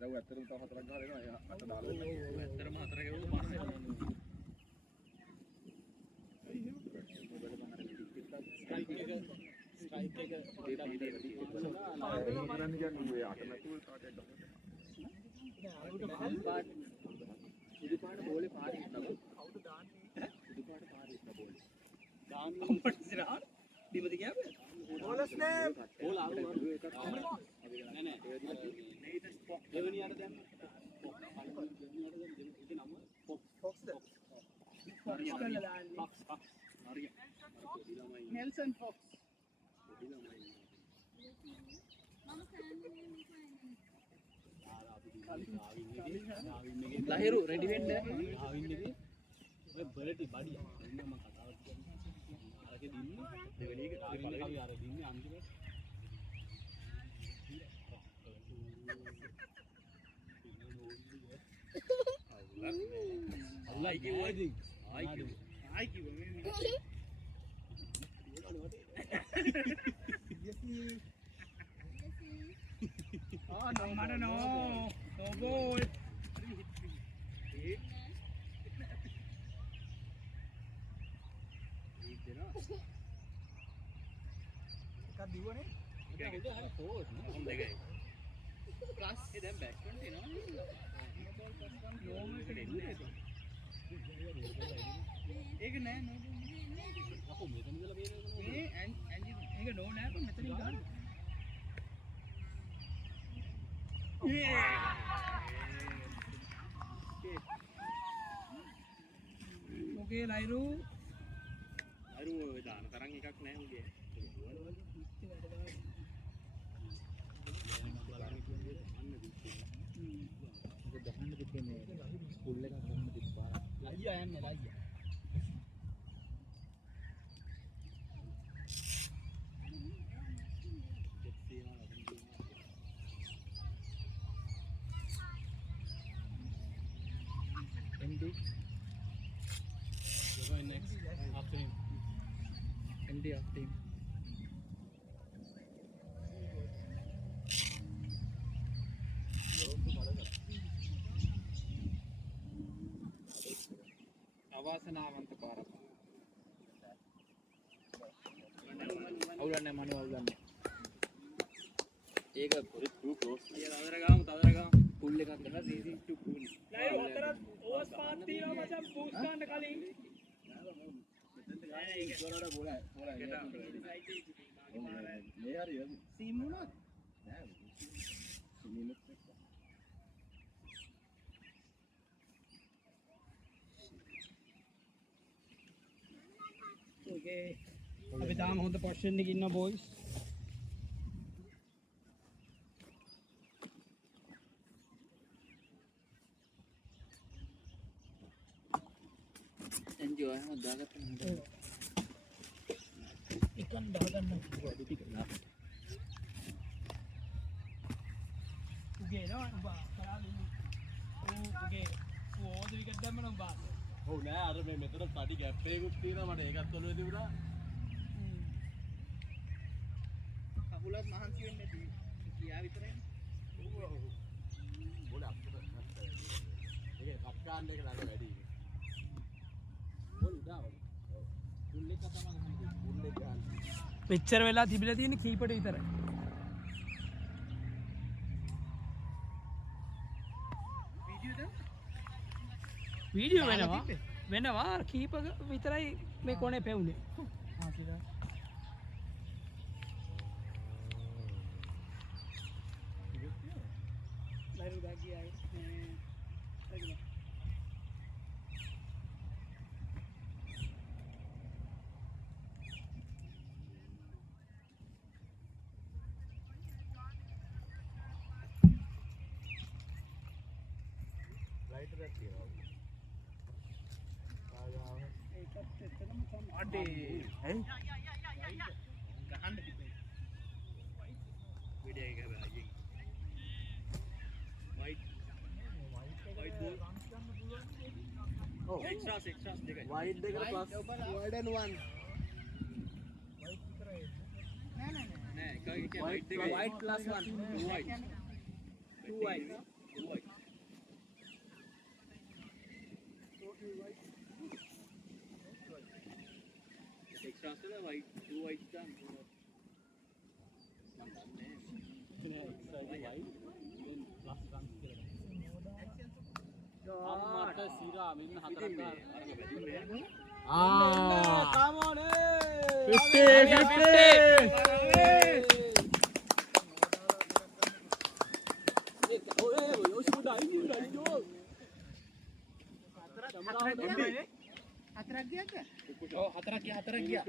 දැන් ඇත්තටම තව 4ක් ගහලා එනවා. එයා අත දාලා දෙන්න. ඇත්තටම 4 ගෙවුණු පස්සේ ස්ට්‍රයික් එක කරන්න කියන්නේ ඔය අත නැතුව කාටද ගහන්න. ඉදිපාට බෝලේ පාරේ ඉන්නවා. කවුද දාන්නේ? ඉදිපාට පාරේ ඉන්න බෝලේ. දාන්න කොම්පිටිෂන් දිවද ගියාද? බෝලස් නේ. බෝල ආව එකක් නෑ නෑ. ලේටස්ට් පොක් දෙවෙනියට දැම්ම. ඒකේ නම පොක්ස්ද? Nelson Fox. ලහිරු රෙඩි වෙන්න ආවින් එකේ ඔය බර්ටි බඩිය ඉන්න මම කතාවක් කියන්නේ අරගේ දින්නේ දෙවෙනි එක පළවෙනි අර දින්නේ අන්තිමට අල්ලා කිව්වා ඉතින් ආයි කිව්වා මේ oh no mana no oh boy එකක් දිවනේ එකක් හරි 4 නම් දෙකයි ප්ලස් ඒ දැන් බෑක් 20 නෝ ලෝම එකට එන්නේ ඒක නෑ නෝ අපෝ මෙතන ඉඳලා බේරෙන්නේ මේ ඇන්ජි ඒක නෝ නෑ කො මෙතනින් ගන්න okay ලයිරු දාන තරම් එකක් නැහැ උගේ දහන්න දෙන්නේ ස්කූල් එකක් ගන්න තිබ්බා ලයියා යන්නේ ලයියා MD you're going next after him MD after him අවාසනාවන්ත පාරක් අවුලන්නේ මනෝ අවුලන්නේ ඒක පොරි ටු ක්ලෝස් තදර ගාමු පුල් එකක් ගහලා සීසී ටු පුල් ලයිව් හතරක් ඕවර්ස් පාත් තියනවා මචං බූස් ගන්න කලින් මෙතෙන්ට ගානේ ඉස්සරහට බෝලයි මේ හරිය සීම් වුණාද නෑ මිනිත් එක okay අපි තාම හොඳ පොසිෂන් එකේ ඉන්නවා බොයිස් enjoy එහෙම දාගත්තා නේද එකන් දාගන්න වැඩි ටික නාප උගේ නෝ බා කරාලු උගේ ඕද විකට් දැම්ම නම් බා ඔව් නෑ අර මේ මෙතන පඩි ගැප් එකකුත් තියෙනවා මට ඒකත් ඔළුවේ තිබුණා කකුලත් මහන්සි වෙන්නේ නැති කියා විතරයි ඔව් බෝල අපිට ඒකේ කප්කාන් එක ළඟ වැඩි බෝල උදාව පුල් එක තමයි ගහන්නේ පුල් එක ගන්න මෙච්චර වෙලා තිබිලා තියෙන කීපට විතරයි වීඩියෝ වෙනවා කීප විතරයි මේ කොනේ පෙවුනේ ආ කියලා ලයිරු ගාගී ආයි लाइटर रखी है ඒකත් එතනම තමයි අඩේ ඈ ගහන්න කිව්වේ වීඩියෝ එක හැබැයි වයිට් බෝල් ඔව් එක්ස්ට්‍රාස් දෙකයි වයිට් දෙකට ප්ලස් වයිඩ් and 1 වයිට් විතරයි නෑ white plus one. Two white. Two white. Two white. Extra white. Two white done. Come on, 50. හතරක් ගියා.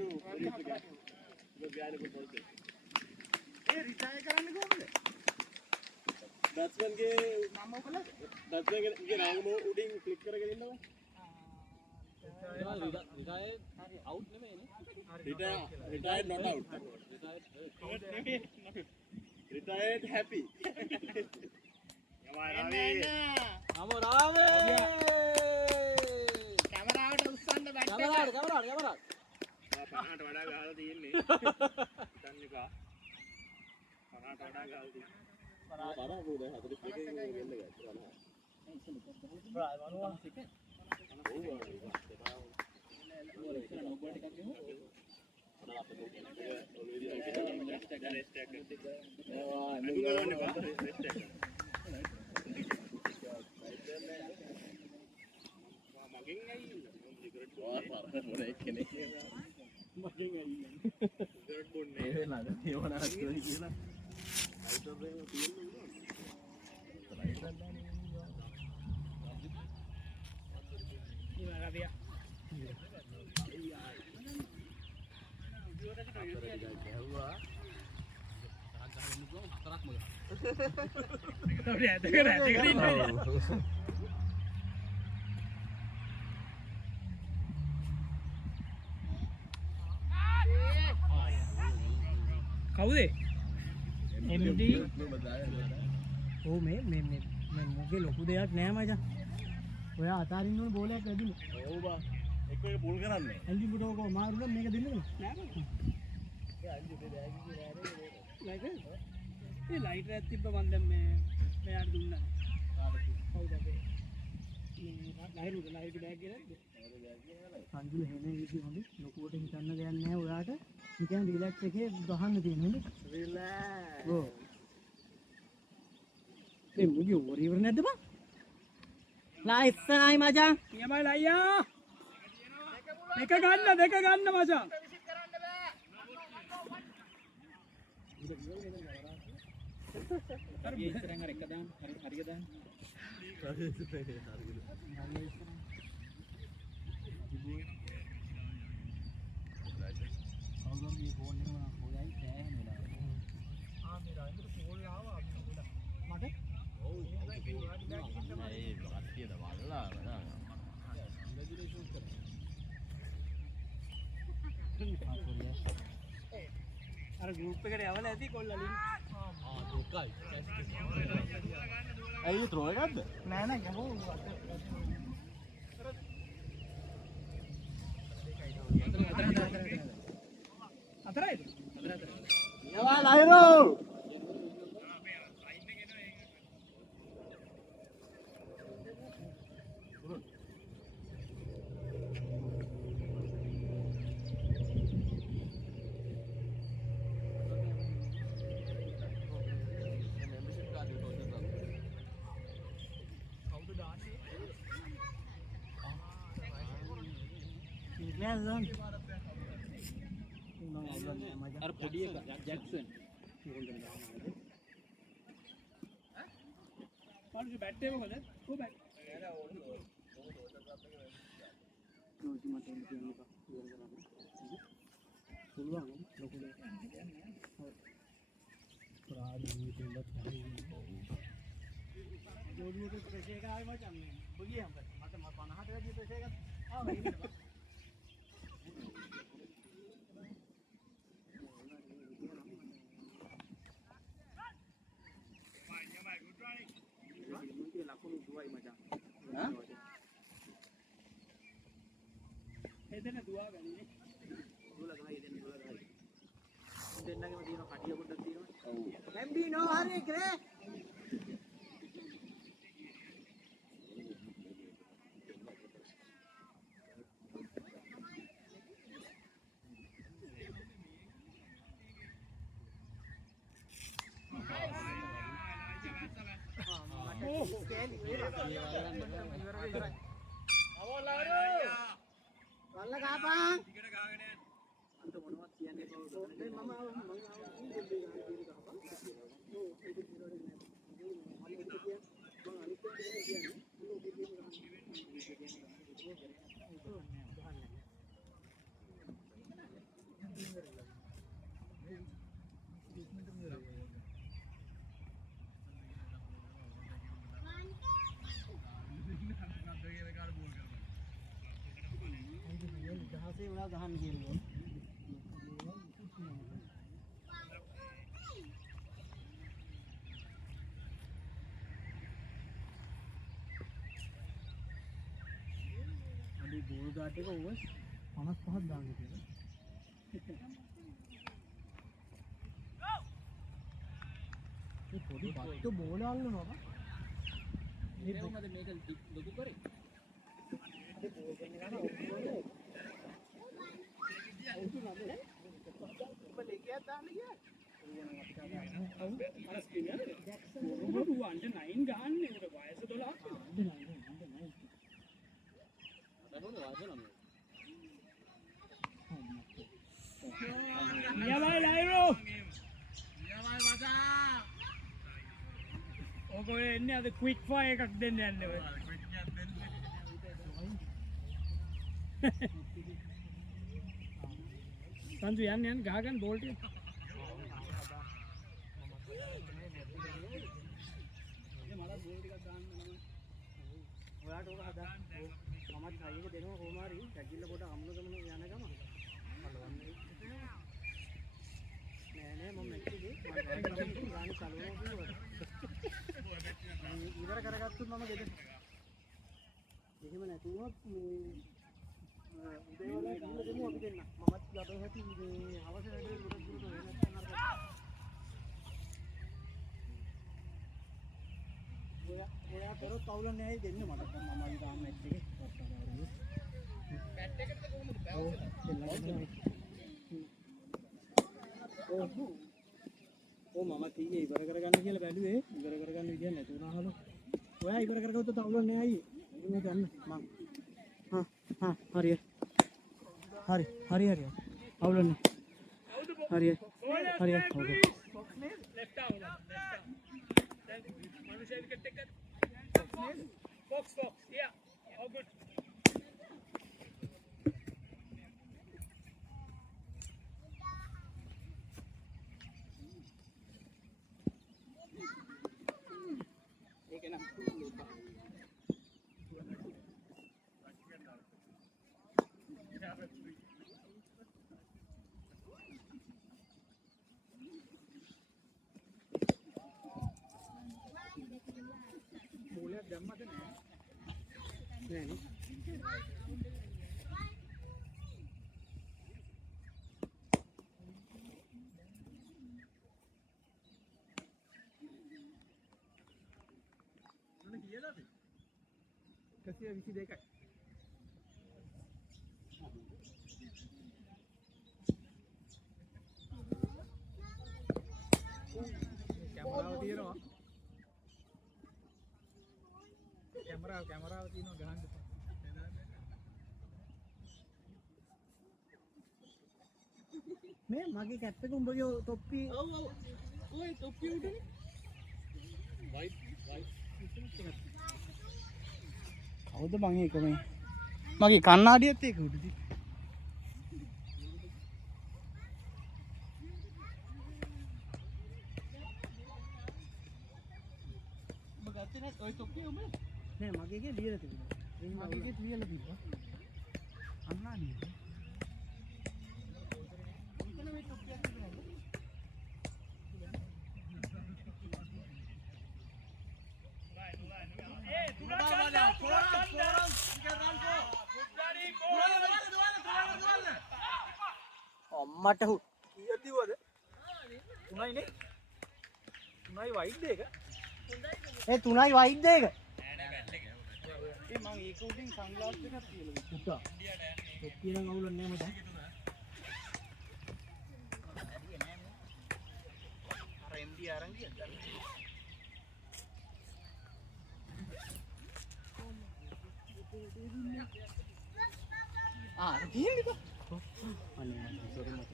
රිටයර් කරන්න කොහොමද? බැට්ස්මන් ගේ නම ඔබලා බැට්ස්මන් ගේ නම උඩින් ක්ලික් කරගෙන ඉන්නවා. රිටයර් අවුට් නෙමෙයිනේ. Retire not out. රිටයර්ඩ් happy. කැමරාවට උස්සන්න බැට් එක. කැමරාවට. පනහට වඩා ගහලා තියෙන්නේ. හිතන්න එපා. පනහට වඩා ගහලා තියෙන්නේ. පනහ පොඩ 42 එකකින් වෙන්න ගත්තා. බ්‍රා මනුවා එක. කවුද? MD ඕ මේ මොකේ ලොකු දෙයක් නෑ මචං. ඔයා අතාරින්න ඕන බෝලයක් වැදිනේ. ඔව් බා. එක්ක ඒක පුල් කරන්නේ. ඇල්ලි මුඩෝ කො මාරුන මේක දෙන්නද? නෑ බා. ඒ ඇල්ලි දෙ බෑග් එකේ නෑනේ. ඒ ලයිටර් එකක් තිබ්බ මන් දැන් මෙයාට දුන්නා. කවුද අපේ? ලයිටර් බෑග් එක නැද්ද? සංජුල හේනේ ඉති හොඳ ලොකුවට හිතන්න දෙයක් නෑ ඔයාට. නිකන් රිලැක්ස් එකේ ගහන්න තියෙන්නේ නේද? රිලැක්ස්. ඔව්. ඒ මුගේ ඕවර් ඉවර නැද්ද බං? ලයිස්සනයි මචං. නියමයි ලයියා. දෙක ගන්න මචං. අර ඉස්සරහන් අර එක දාන්න. හරියට දාන්න. කවුරුම් මේ ෆෝන් එක මම හොයයි සෑහෙන වෙලාවට. මේ රාජ්‍යර ෆෝන් ආවා අපි ගොඩක්. මට? ඔව් ඒ කට්ටියද වල්ලා නේද? කන්ග්‍රැචුලේෂන්ස් කරා. අර ගෲප් එකට යවලා ඇති කොල්ලා ලින්ක්. දුකයි. ඇයි ත්‍රෝ එකක්ද? නෑ ගමු. අතරයිද? යවා ලයිරෝ. අර පොඩි එක ජැක්සන් පාඩු බැට් එක මොකද? කො බැට්? රෝසි මට එන්න කියන්නකෝ. පුළුවන් ලොකු දෙයක්. ප්‍රාණ නිවිතෙන්වත් හරි. ජෝඩුවක ප්‍රෙෂර් එක ආවේ මචං මේ. ඔබ ගියාම මට 50ට වැඩි ප්‍රෙෂර් එකක් ආවා ඉන්නවා. ලකුණු දුවයි මචං. හා? එදෙන දුවා ගන්නේ. දුවලා ගහයි එදෙන දුවලා ගහයි. දෙන්නගේම තියෙන කඩිය පොඩ්ඩක් Bambino hari kre. Wala ka pa. Anto mono tiyan ko. Mama से बड़ा दहन गेल हो अभी बोल काटे को बस 55 दाग दे ये थोड़ी बात तो बोल आलो ना बाबा ये उन्होंने मेकल लोगों करे अरे बोल करने का ना क्विक फायर එකක් දෙන්න යන්නේ ඔය සංජු යන්න ගහගන්න බෝල්ට් එක ඔයාට ඕක හදා මමත් හයියක දෙනවා කොහොම හරි කැකිල්ල කොට අමුණ ගමන යන ගම බලවන්නේ නෑ මම මෙච්චේ ගානි කලවනවා ඉවර කරගත්තොත් මම ගෙදර එහෙම නැතුව මේ උදේ වල කිල්ල දෙමු අපි දෙන්න මමත් ලබ හැටි මේ අවශ්‍ය වැඩේ දුර දුර වෙන නැත්නම් අර ඔයා කරොත් අවුලක් නැහැ දෙන්න මට මම අද ගාන මැච් එකේ බැට් එකකට කොහොමද ඔව් මම තීයේ ඉවර කරගන්න කියලා බැලුවේ ඉවර කරගන්න විදියක් නැති වුණාහලු ඔයා ඉවර කරගත්තොත් අවුලක් නෑ අයියේ ඉතින් ගන්න මං හරි අවුලක් නෑ හරි ඕකේ left down then Manushya wicket taker box yeah all good Kasih visi dekat. Kamera තියෙනවා. කැමරාව තියෙනවා ගහන්න. මේ මගේ කැප් එක උඹගේ තොප්පි ඔව් ඔය තොප්පි උඩනේ. වයිට් කවුද මං ඒක මේ මගේ කණ්ණාඩියත් ඒක උඩදී ඔබ ගත්තේ නැත් ඔය තොප්පිය උඹ නෑ මගේ එකේ ලියලා තිබුණා මගේ එකේ ලියලා තිබ්බා කණ්ණාඩිය ඉතන මේ තොප්පියක් තිබුණා අම්මට කීයක් දිව්වද? 3යිනේ. 3යි වයිඩ් එක. ඒ 3යි වයිඩ් එක. ඒ මං ඒක උඩින් සන්ග්ලාස් එකක් තියලා පුතා. ඒක නම් අවුලක් නෑ මට. අර MD අරන් ගියද? අර ගියද? අනේ සෝරි මට.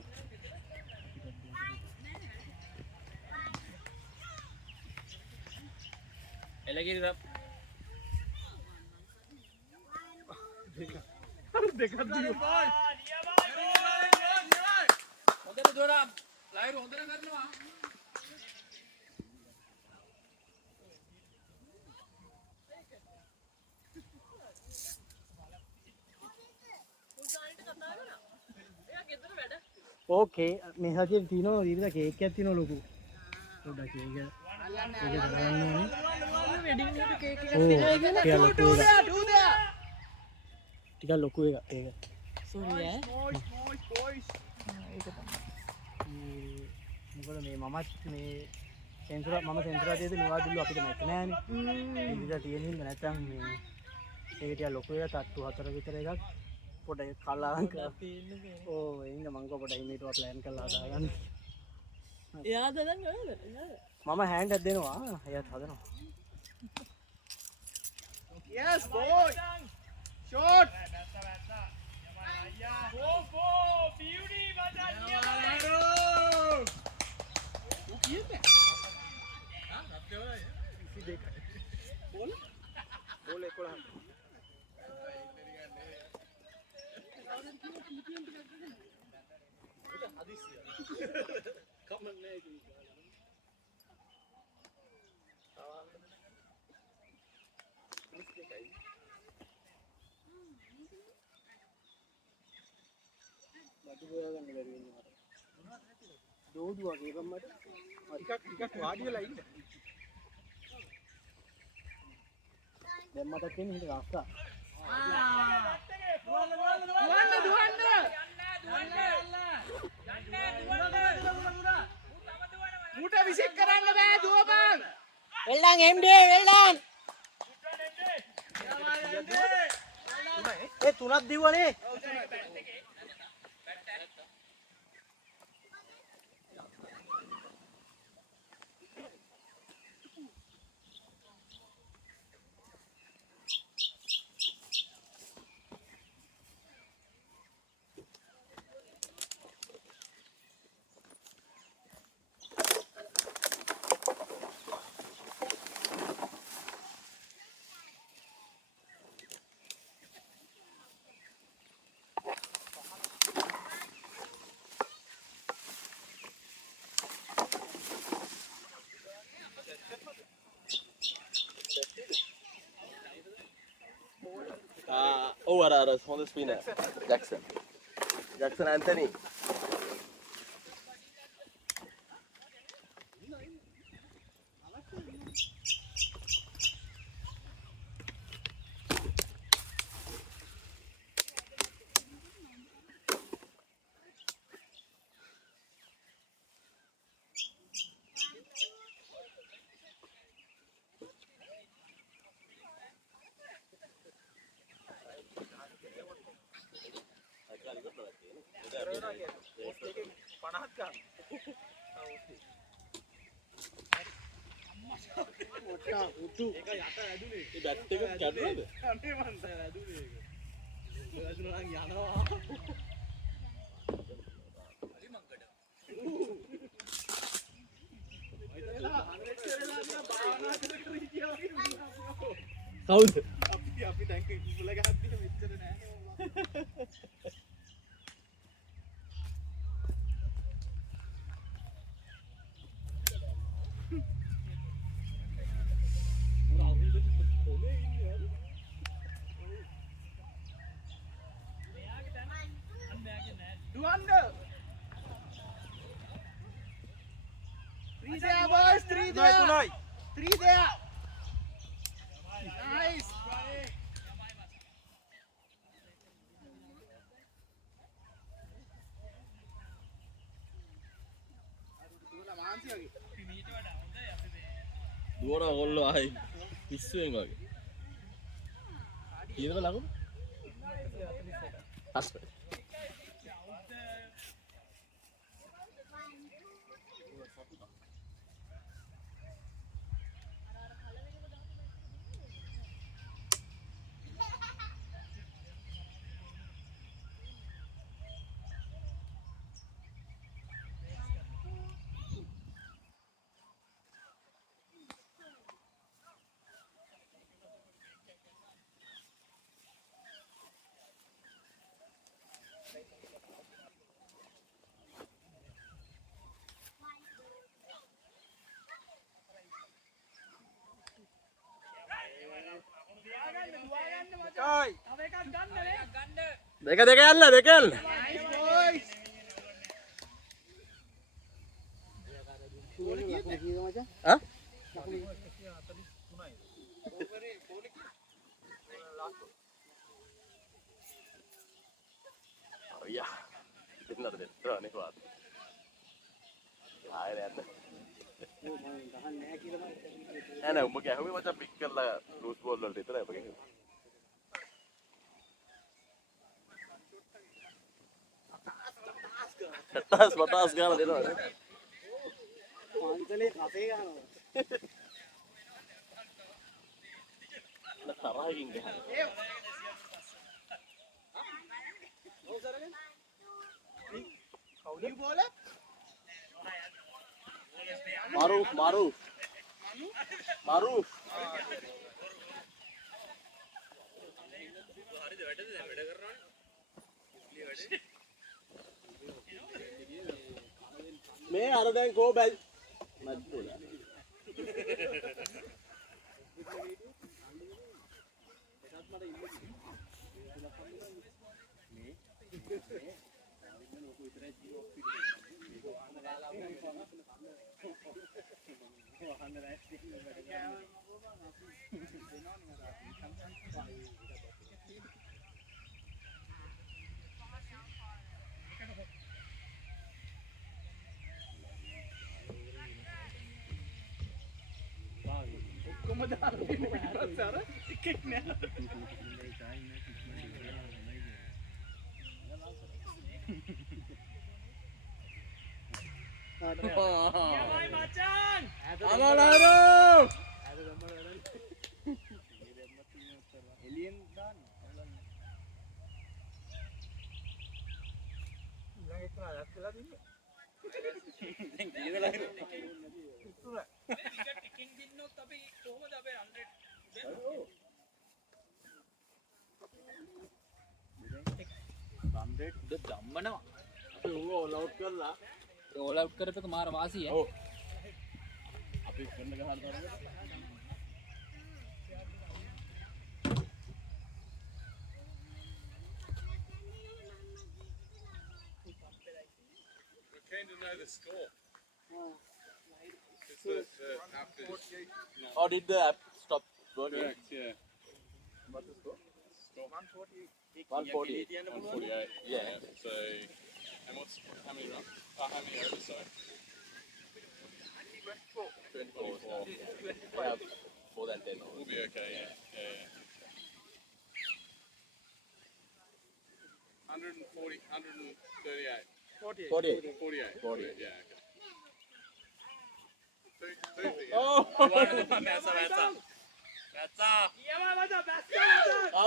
එලගිරි රප් දෙකක් දිනවා. හොඳට දුවලා ලයිරු හොඳට කරනවා ඕකේ මේ සතියේ තියෙනවා ඊට කේක් එකක් තියෙනවා ලොකු. පොඩ්ඩක් ඒක දාන්න ඕනේ. වෙඩින් එකට කේක් එකක් ඕ, දෙනවා ටිකක් කියලා. ලොකු do එකක්. that, do that. ටිකක් ලොකු එකක් ඒක. Boys, boys. මොකද මේ මමත් මේ සෙන්සුරා මම සෙන්සුරා දෙද නිවාදුල්ල අපිට නැත් නෑනේ. ඉතින් තියෙන හින්දා නැත්තම් මේ ඒක ටිකක් ලොකු එකක් තට්ටු 4 විතර එකක් පොඩ්ඩක් කලාම් කරලා තියෙන්නේ. ඕ ඒ හින්දා මං කව පොඩ්ඩක් ඉමේටව ප්ලෑන් කරලා හදාගන්න. එයාද දැන් ඔයද? මම හෑන්ඩ් එකක් දෙනවා. එයාත් හදනවා. Yes, boy. Shot. දෝදු වගේ ගම්මට ටිකක් වාඩි වෙලා ඉන්න. දැන් මට තියෙන හිත රස්සා. මුට විසික් කරන්න බෑ දුවපන්. Well done MD well done. ඒ තුනක් දිව්වනේ. ඔව් අර හොඳ ස්පිනර් ජැක්සන් ඇන්තනි බැට් එක කැඩුනද? අනේ මන්ද ඇදුනේ ඒක. වැදුනා නම් යනවා. හරි මංගඩ. කවුද? අපි දැන් කිඹුල ගහද්දි මෙච්චර නෑනේ මම. Three there, boys. Three there. Three there. Nice. දුවන ඔල්ලෝ ආයි පිස්සුවෙන් වගේ. කීයද ලකුණු? 8. දෙක යන්න දෙක යන්න. ඈ? අයියා. දෙන්නද දෙන්න නේ වාත්. ආයෙ යන්න. නෑ උඹ ගැහුවේ මචං පික් කරලා ලූස් බෝල් වලට විතරයි ඔබ ගැහුවේ. පටාස් ගාලා දෙනවා නේ. පන්සලේ කසේ ගන්නවා. තරහින් ගහනවා. කවුද බෝල? මාරු. මේ අර දැන් කෝ බැල් මැද්දේ. ධම්මනවා. ඌ ඕල් අවුට් කරලා ඕල් අවුට් කරපේක මාර වාසිය. ඔව්. අපි වෙන්න ගහන්න තරම. We're keen to know the score. Or did the app stop working? Correct, yeah. What's the score? Score 148. 148. Yeah. So, and how many runs? How many overs, sorry? 24. Yeah, more than 10. We'll be okay, yeah. 140, 138. 48, yeah, okay. Oh! Come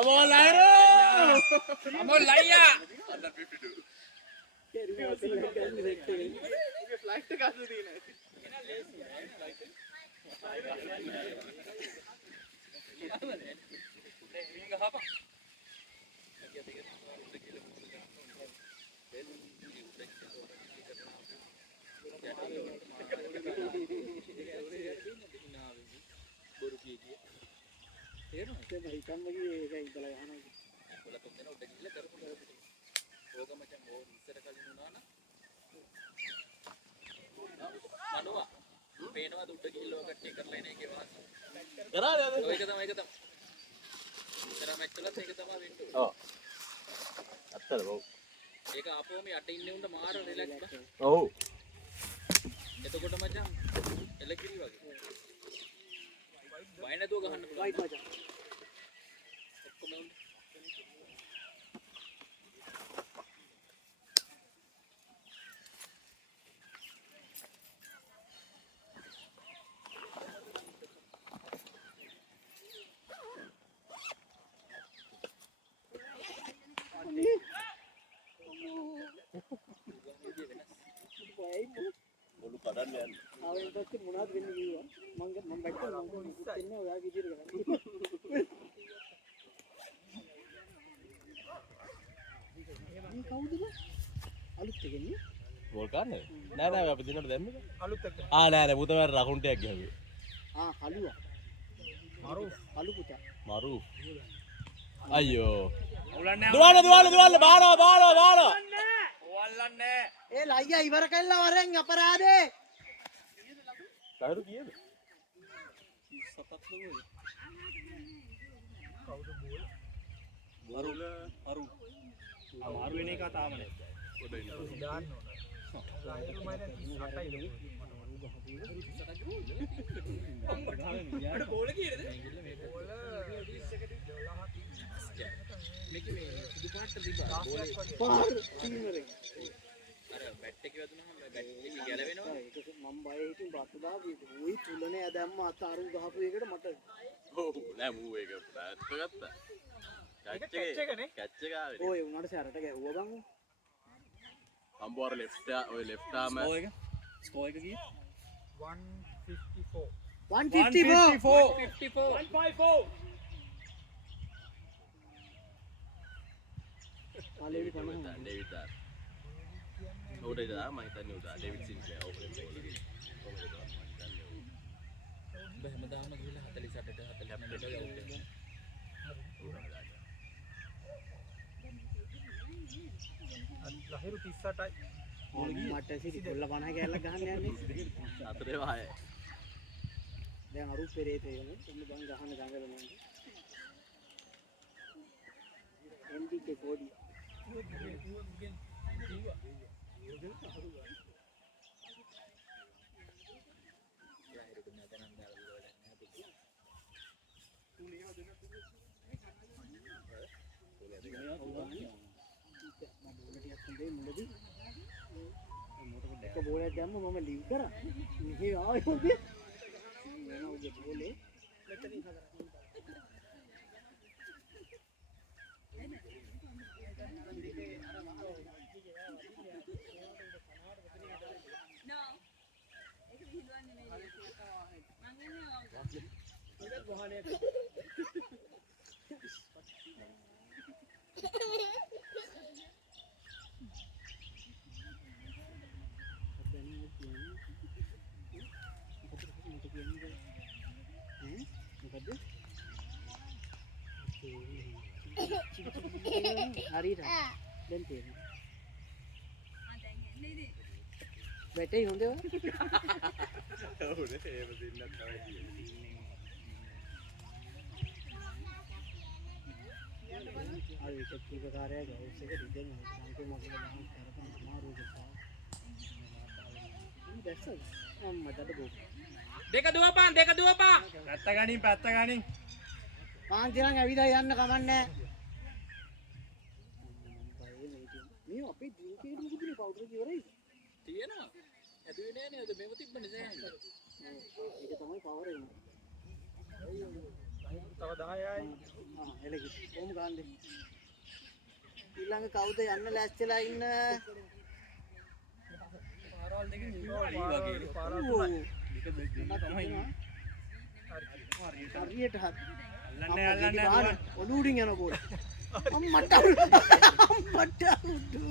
on, Lyra! Come on, Laya! 152. Flight එක අද දිනේ. ඒක ආපුවම යට ඉන්නේ උන්ට මාර relax බා. ඔව්. එතකොට මචං එලකිරි වගේ. බය නැතුව ගහන්න පුළුවන්. වයිට් මචං. බොලු කඩන්න යන්නේ. ආවෙන් පස්සේ මොනවද වෙන්නේ කිව්වා. මම බැට්ටා මම ඉන්නේ ඔයා විදියට කරන්නේ. මේ කවුද බං? අලුත් එකනේ. බෝල් ගන්නද? නෑ අපි දිනට දැම්මද? අලුත් එක. නෑ පුතවර රකුන්ටයක් ගියා. හලුවා. හලු පුතා. මරු. අයියෝ. ඔවලන්නේ. බාලා. ඔවල්ලන්නේ. ඒ ලයියා ඉවර කළා වරෙන් අපරාධේ. කවුරු කියද? බෝල අරු. අමාරු වෙන එක තාම නෑ. දාන්න ඕන. ලයිරු මම 38යි. බෝල කීයද? බෝල 12 මේකේ මේ සුදු පාට තිබ්බා. පාර තීමරේ. අර බැට් එක වැදුනහම බැට් එක ගැලවෙනවා. ඒක මම බය හිතින් බත් දාපු ওই තුලනේ දැම්ම අත අරු ගහපු එකට මට ඔව් නෑ මූ එක පැත්ත ගත්තා. කැච් එකනේ. කැච් එක ආවේ. ඔය උනාට සැරට ගැහුවා බං. අම්බෝර ලෙෆ්ට් ඔය ලෙෆ්ට් ආම ස්කෝර් එක කීයද? 154 ආලේවි කනවා. ඩේවිඩ් ආ. උඩ ඉඳලා මම හිතන්නේ උඩ ඩේවිඩ් සින්ක්ලෙයාර් ඕපනින් ප්ලේ කරේ. ඔබ හැමදාම ගිහලා 48ට 49ට යවුත්. ලහිරු 38යි. මට සිටි 50 කැල්ලක් ගහන්න යන්නේ. හතරේ වහය. දැන් අරු පෙරේතේ යන්නේ. එන්න දැන් ගහන්න ගඟලන්නේ. MDK කොඩි. බෝලයක් දැම්ම මම ලිව් කරා. මෙහෙ ආවේ හොඳේ. වෙන උගේ බෝලේ මෙතනින් හදලා. හරියට දැන් තේරෙනවා. බැටේ හොඳේ ඔව් නේ ඒව දෙන්නත් තමයි කියන්නේ. අර විකට් කීප කාර්යය ගවුස් එක රිදෙන සංකේ මොකද ගහන්න කරපන් අමාරු දෙපා. ඉතින් දැක්සද? මමකට ගෝ. දෙක දුවපන්. පැත්ත ගනින්. පාන්තිරන් ඇවිදලා යන්න කමන්නේ. මේ අපේ ඩ්‍රින්ක් එකේ තිබුණේ පවුඩර් එක ඉවරයි. තියෙනවා. ඇදුවේ නෑ නේද? මේව තිබ්බනේ සෑහෙන. ඒක තමයි පවර් එක. තව 10යි. එලකි. කොහොම ගන්නද? ඊළඟ කවුද යන්න ලෑස්තිලා ඉන්න? පාරවල් දෙකෙන් ඉවරයි වගේ. පාරවල් තුනයි. දෙක තමයි. හරියට හරි. අල්ලන්නේ. ඔලු උඩින් යන බෝල. අම්මට උඩු.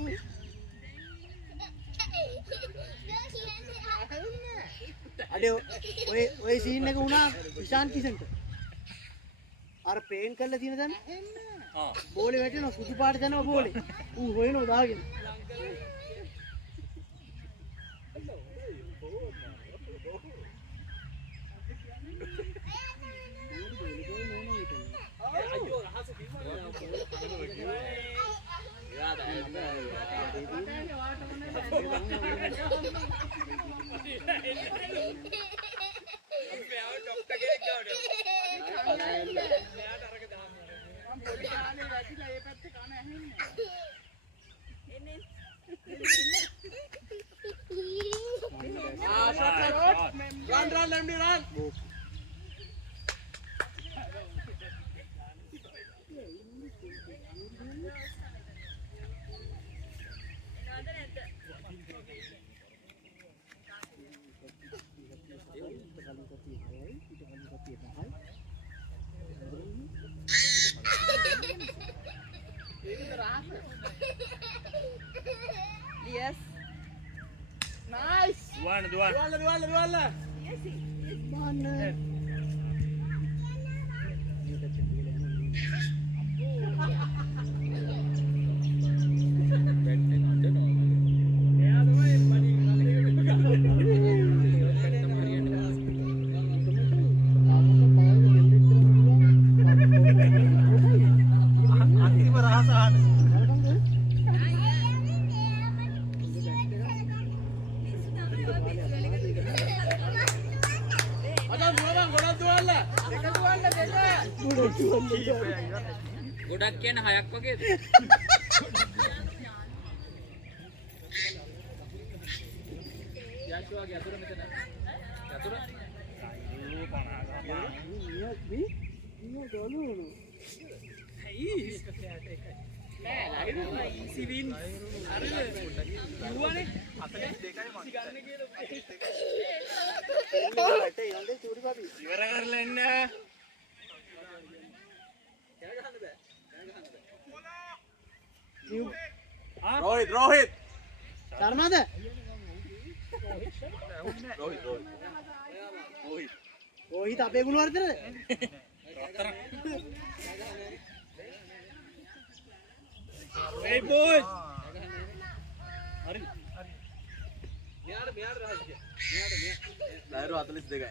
අඩේ ඔය සීන් එක වුණා ඉෂාන් කිසන්ට. අර පේන් කරලා තියෙන දැන්. බෝලේ වැටෙනවා සුදු පාට යනවා බෝලේ. ඌ හොයනවා දාගෙන. අයියෝ රහස කිව්වා. Run, Lemdi, run. Yes. Nice. Dua. අන්තිම රහස අහන්න. Ada dua bang, dua lah. Dekat dua lah, ගොඩක් කියන හයක් වගේද? යාෂුවාගේ අතුර මෙතන. අතුර ඉවර කරලා එන්න. Rohit. ධර්මද? Rohit අපේ ගුණ වර්ධනද? Hey boys. Lahir 42යි.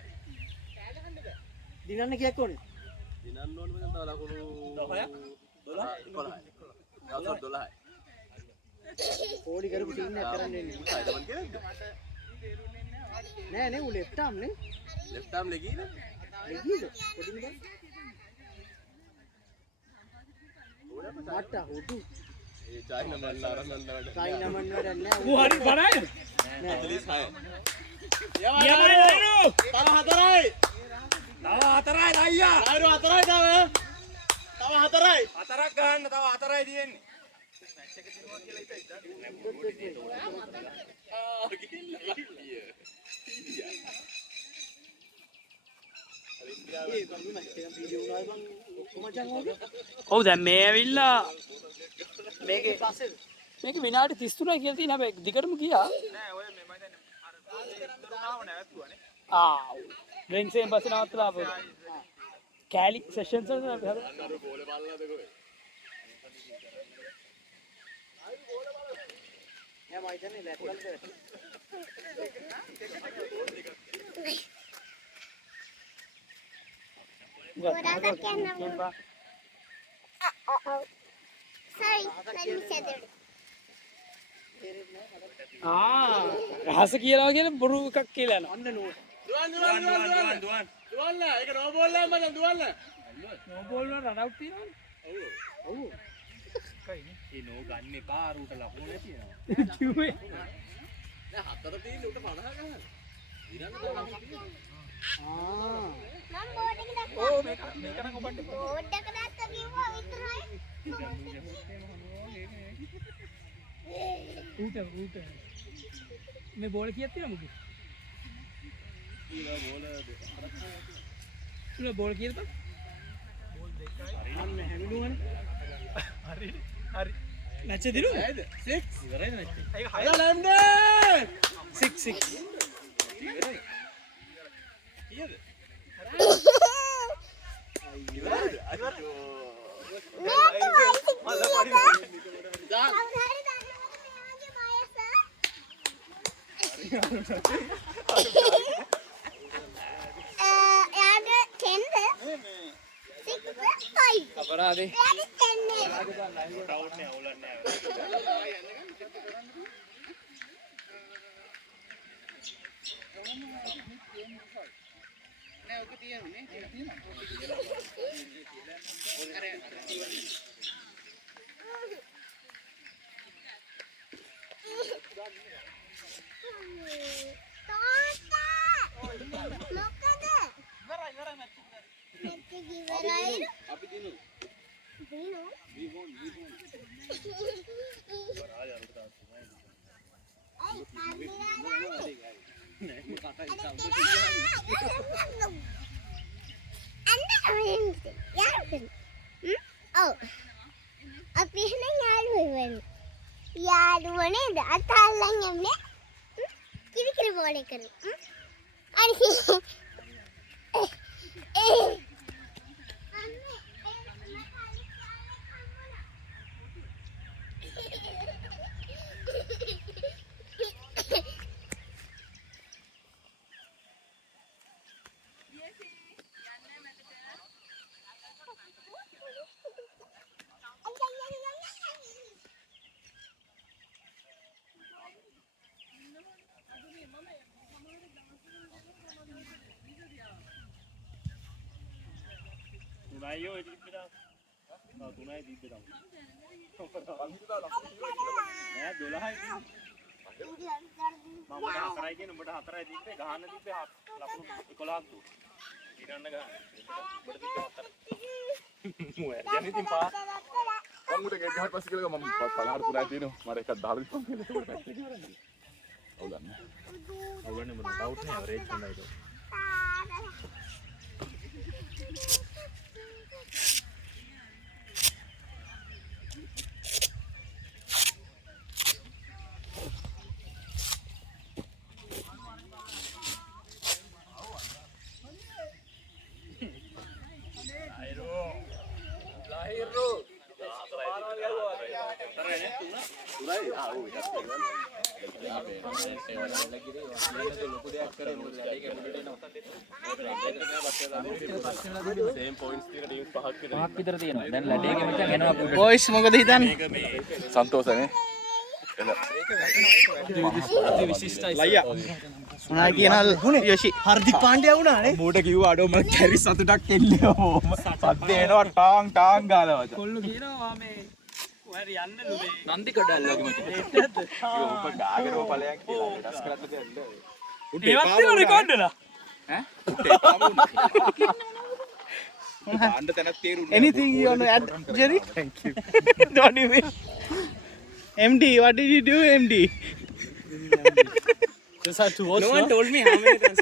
දිනන්න කීයක් ඕනේ? දිනන්න ඕනේ මම තව ලකුණු 12යි. පොඩි කරපු ටීම් එකක් කරන්න එන්නේ. නෑ ඌ left arm නේ. Left arm legida. legida. පොඩි නේ. මට හොදු. ඒ චයිනා මන් ආරම්භ චයිනා මන් වැඩ නෑ. ඌ හරි බරයි. 46යි. යමයි නේනු. තව 4යි. තව 4යි අයියා. lahir 4යි තව. තව 4යි. 4ක් ගහන්න තව 4යි තියෙන්නේ. ඔව් දැන් මේ ඇවිල්ලා මේකේ මේක විනාඩි 33යි කියලා තියෙන හැබැයි දිගටම ගියා නෑ ඔය මේ මම දැන් අර දරුණාව නැවතුණානේ ඩ්‍රින්ක්ස් එකෙන් පස්සේ නවත්තලා ආපහු කැලි සෙෂන්ස් වල අපි හරි අර බෝලේ බලලාද කොහෙ? එයා මම හිතන්නේ left වලට ගොඩක් යනවා. Sorry, let me say that. රහස කියලා කියලා බොරු එකක් කියලා යනවා අන්න නෝ දුවන්න. ඒක නෝ බෝල් එක මචං දුවන්න. නෝ බෝල් වල රන් අවුට් තියෙනවනේ ඔව් ඒ නෝ ගන්න එපා අරුට ලකුණු නැති වෙනවා කිව්වේ දැන් 4 තියෙන්නේ උට 50 ගන්න. ඉරන්න තව මම බෝඩ් එක දැක්කා. ඕ මේක නම් ඔබට බෝඩ් එක දැක්ක කිව්වා විතරයි. ඌට මේ බෝල කීයක් තියෙනවද මුගේ ඊළඟ බෝල කීයද බෝල් දෙකයි අන්න හැමිනුවනේ හරි මැච් එක දිනුවද 6 ඉවරයිද මැච් එක ඒක 6 ලැම්ඩේ 6 ඉවරයි. කීයද? මේක අයියෝ. මල්ල දාන්න. කවුරු හරි දන්නවද මෙයාගේ වයස? එයාට 10ද? 6ද? 5ද? අපරාදේ එයාට 10 නේ. රවුන්ඩ් නේ අවුලක් නෑ නෑ ඔක තියෙන්නේ අපි දිනු අපි එහෙනම් යාළුවෝ වෙමු. යාළුවෝ නේද? අතල්ලන් යන්නේ. කිරි කිරි බෝලේ කරමු. අනේ. තුනයි ඔය දීප්පේ දාන්න. ඔව් තුනයි දීප්පේ දාන්න. නෑ 12යි. මම 4යි කියන උඹට 4යි දීප්පේ ගහන්න දීප්පේ ලකුණු 11ක් දුව. ඊරන්න ගහන්න. උඹට දීප්පේ 4යි. මොය යන්නේ තින් පා. මම උඩ ගෙඩියට පස්සේ කියලා මම පළහර තුනයි තියෙනවා. මට එකක් 10 දිප්පම් කියලා ඒක උඩ පැත්තේ කරන්නේ. ඔව් දන්නේ. අවුලන්නේ මොන ඩවුට් නේ අවරේජ් කරන්නයි ඒක. same points තියෙන ටීම් පහක් විතර විතර තියෙනවා. දැන් ලැඩේගේ මචං එනවා අපිට. බොයිස් මොකද හිතන්නේ සන්තෝෂනේ ලයියා මොනා කියනල් යෝෂි හර්දික් පාණ්ඩයා වුණානේ. මූට කිව්වා අඩෝ මම කැරි සතුටක් එන්නේ ඕම සද්ද එනවා ටාං ටාං ගාලා වච කොල්ලු කියනවා මේ ඔයාර යන්න නුනේ. නන්දි කඩල්ල වගේ මචං ඔබ ගාගෙනව ඵලයක් කියලා ඩස් කරත් දෙන්න ඒවත් තියෙන රෙකෝඩ් වල. ඈ ආණ්ඩ තැනක් තේරුන්නේ anything you want to add Jerry thank you what do you mean MD what did you do MD just had to watch. no one told me how many times